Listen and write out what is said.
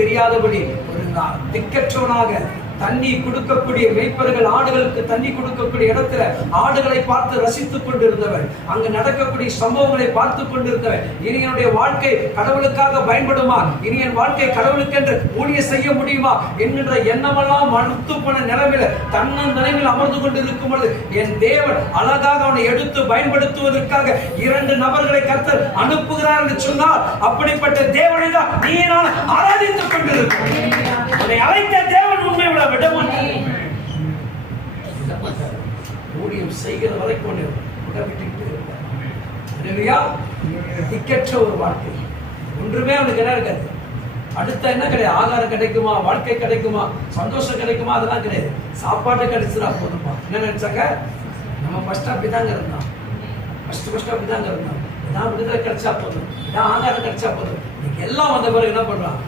தெரியாதபடி ஒரு திக்கற்றவனாக தண்ணி கொடுக்கக்கூடிய மேய்ப்பர்கள் ஆடுகளுக்கு தண்ணி கொடுக்கக்கூடிய இடத்துல ஆடுகளை பார்த்து ரசித்துக் கொண்டிருந்தவர், அங்கு நடக்கக்கூடிய சம்பவங்களை பார்த்து கொண்டிருந்தவர். இனி என்னுடைய வாழ்க்கை கடவுளுக்காக பயன்படுமா, இனி என் வாழ்க்கை கடவுளுக்கென்று ஊழிய செய்ய முடியுமா என்கின்ற எண்ணமெல்லாம் மறுத்து போன நிலைமையில தன்னன் நிலைமையில் அமர்ந்து கொண்டிருக்கும் பொழுது என் தேவன் அழகாக அவனை எடுத்து பயன்படுத்துவதற்காக 2 நபர்களை கர்த்தர் அனுப்புகிறார் என்று சொன்னால், அப்படிப்பட்ட தேவனை தான் நீ நான் ஆராதித்துக் கொண்டிருக்கிறோம். அதை அழைத்த தேவன் உண்மை விட மாட்டார். ஊழியம் செய்கிற வரைக்கும் திக்கற்ற ஒரு வாழ்க்கை, ஒன்றுமே அவனுக்கு என்ன இருக்காது. அடுத்த என்ன கிடையாது, ஆகாரம் கிடைக்குமா, வாழ்க்கை கிடைக்குமா, சந்தோஷம் கிடைக்குமா, அதெல்லாம் கிடையாது. சாப்பாடு கிடைச்சிடா போதுமா. என்ன நினைச்சாங்க, நம்ம ஃபர்ஸ்ட் அப்படிதாங்க இருந்தோம், ஃபர்ஸ்ட் அப்படிதாங்க இருந்தோம். ஏதாவது விடுதலை கிடைச்சா போதும், ஏதாவது ஆகாரம் கிடைச்சா போதும். எல்லாம் வந்த பிறகு என்ன பண்றான்,